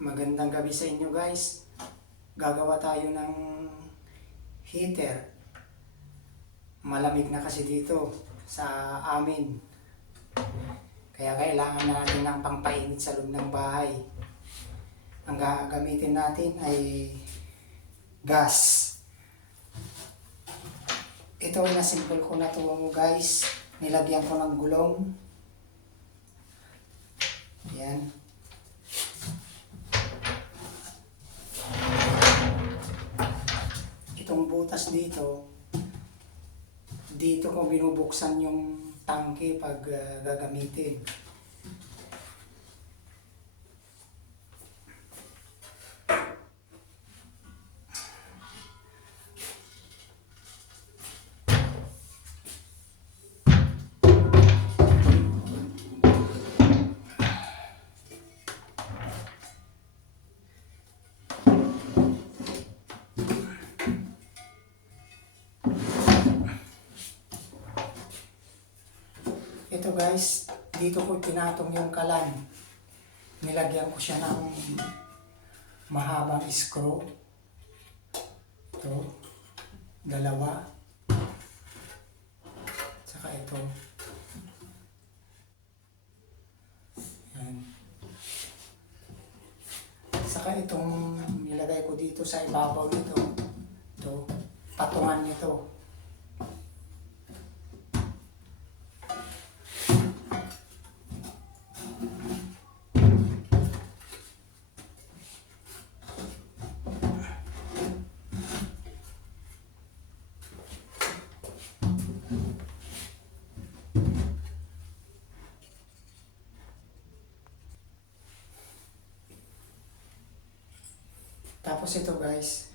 Magandang gabi sa inyo guys. Gagawa tayo ng heater. Malamig na kasi dito sa amin. Kaya kailangan natin ng pangpainit sa loob ng bahay. Ang gagamitin natin ay gas. Ito ay nasimple ko na to guys. Nilagyan ko ng gulong. Yan. Itong butas dito, dito ko binubuksan yung tangke pag ah, gagamitin. Ito guys, dito ko pinatong yung kalan. Nilagyan ko siya ng mahabang screw. Ito, dalawa. Tsaka ito. Yan. Saka itong nilagay ko dito sa ibabaw nito. Ito, patungan nito. Tapos ito guys,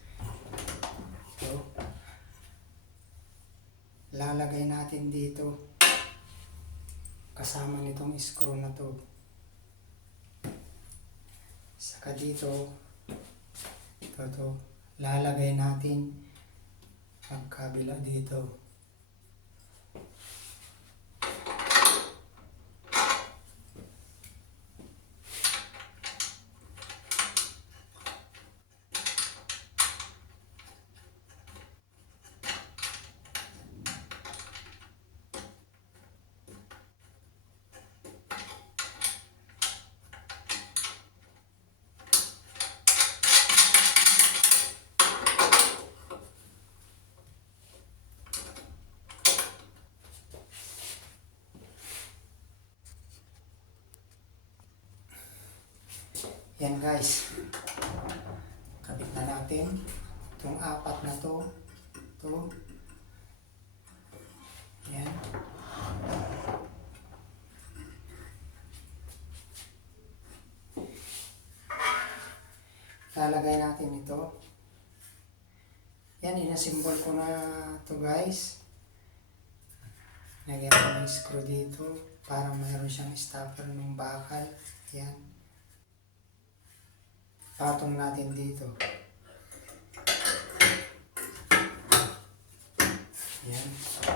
ito, lalagay natin dito. Kasama nitong screw na to. Saka dito, ito to, lalagay natin ang kabila dito. Yan guys. Kabit na natin. Itong apat na to. Ito. Yan. Lalagay natin ito. Yan, inasimbol ko na to guys. Lagyan ko ng screw dito para mayroon siyang stopper ng bakal. Yan patong natin dito. Yan.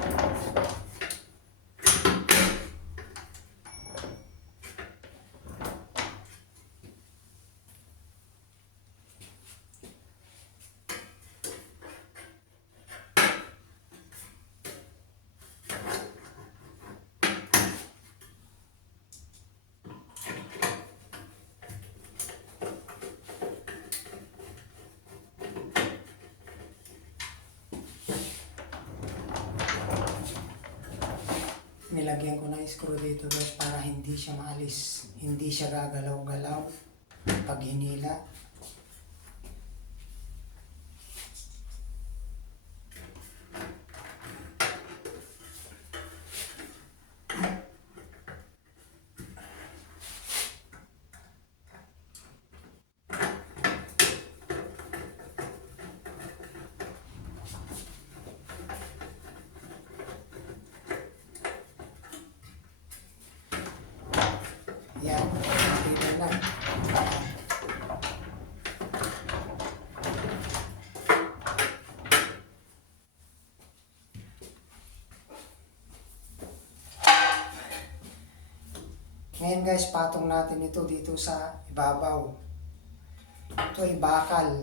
Nilagyan ko ng screw dito guys para hindi siya maalis. Hindi siya gagalaw-galaw pag hinila. Yan. Dito na. Ngayon guys, patong natin ito dito sa ibabaw. Ito ay bakal.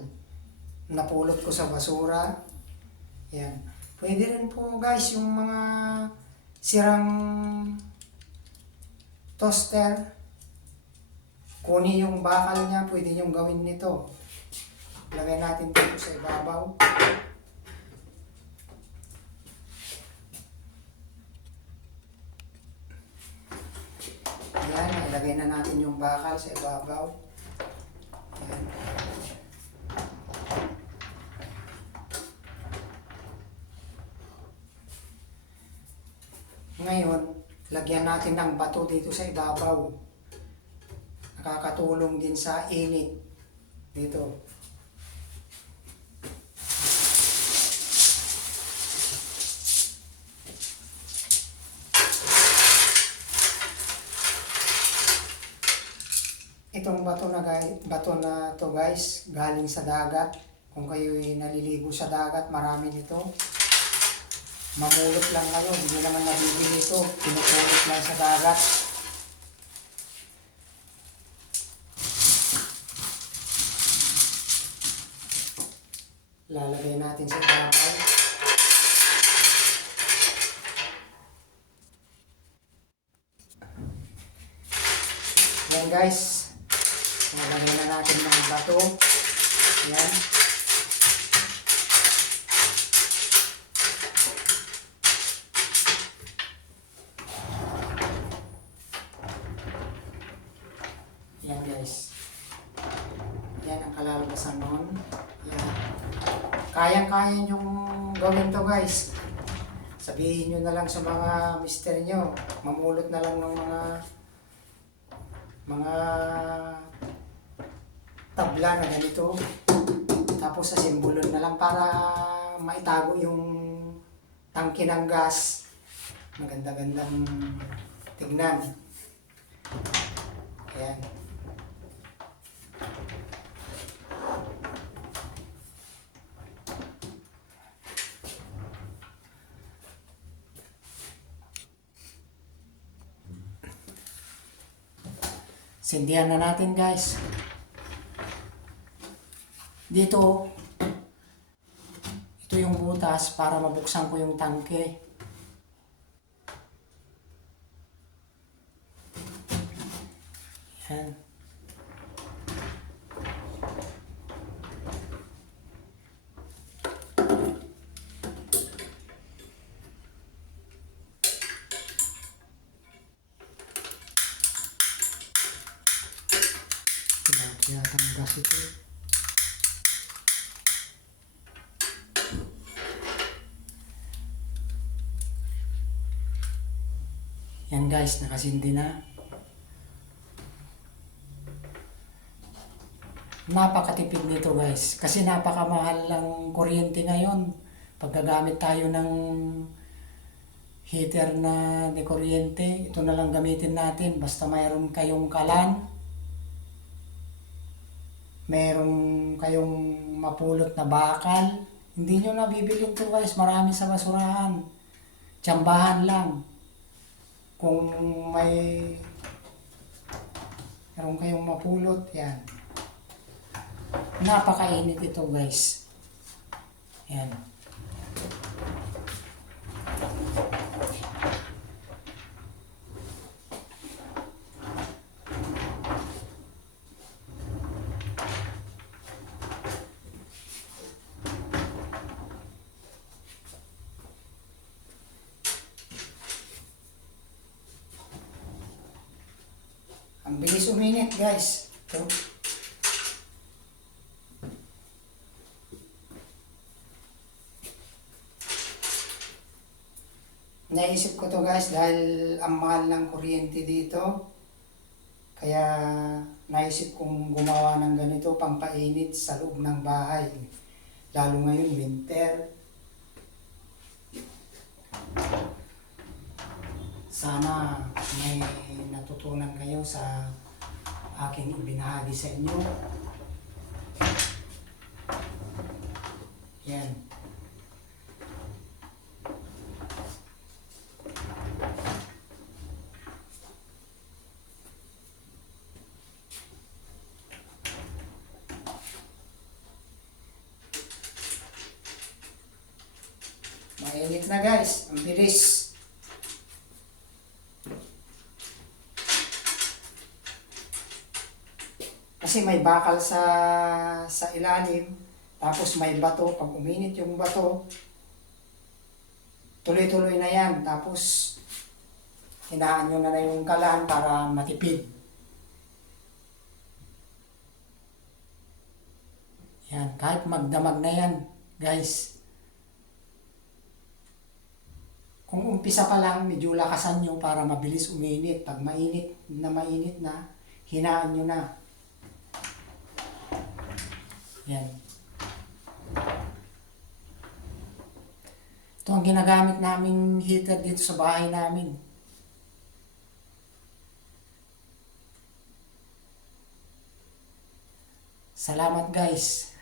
Napulot ko sa basura. Yan. Pwede rin po guys yung mga sirang toaster. Kunin yung bakal niya, pwede niyong gawin nito. Lagay natin dito sa ibabaw. Ayan, ilagay yung bakal sa ibabaw. Ayan. Ngayon, lagyan natin ng bato dito sa ibabaw. Nakakatulong din sa init dito. Itong bato na bato na to guys, galing sa dagat. Kung kayo naliligo sa dagat, marami nito. Mamulot lang kayo, hindi naman nabibili ito. Pinupulot lang sa dagat. Lalagay natin sa ibabaw. Yan guys. Lalagay na natin ng bato. Yan. Yan guys. Yan ang kalalabasan nun. Yan. Kayang-kaya yung gawin to guys. Sabihin nyo na lang sa mga mister nyo. Mamulot na lang ng mga mga tabla na ganito. Tapos sa simbolon na lang para maitago yung tangke ng gas. Maganda-gandang tignan. Ayan. Sindihan na natin guys. Dito, ito yung butas para mabuksan ko yung tangke. Yan. Tinatang gas ito. Yan guys, nakasindi na. Napakatipid nito guys. Kasi napakamahal lang kuryente ngayon. Paggagamit tayo ng heater na de kuryente, ito na lang gamitin natin. Basta mayroon kayong kalan, meron kayong mapulot na bakal, hindi nyo nabibili ito guys. Marami sa basurahan. Tsambahan lang. Kung may meron kayong mapulot, yan. Napakainit ito guys. Yan. Ang bilis uminit guys. Ito. Naisip ko to guys dahil ang mahal ng kuryente dito. Kaya naisip kong gumawa ng ganito pampainit sa loob ng bahay. Lalo ngayon winter. Sana may natutunan kayo sa aking ibinahagi sa inyo. Yan. Mainit na guys. Ang bilis. Kasi may bakal sa sa ilalim. Tapos may bato. Pag uminit yung bato, tuloy-tuloy na yan. Tapos, hinaan nyo na na yung kalan para matipid. Yan, kahit magdamag na yan, guys. Kung umpisa pa lang, medyo lakasan nyo para mabilis uminit. Pag mainit na mainit na, hinaan nyo na. Yan. Ito ang ginagamit naming heater dito sa bahay namin. Salamat guys.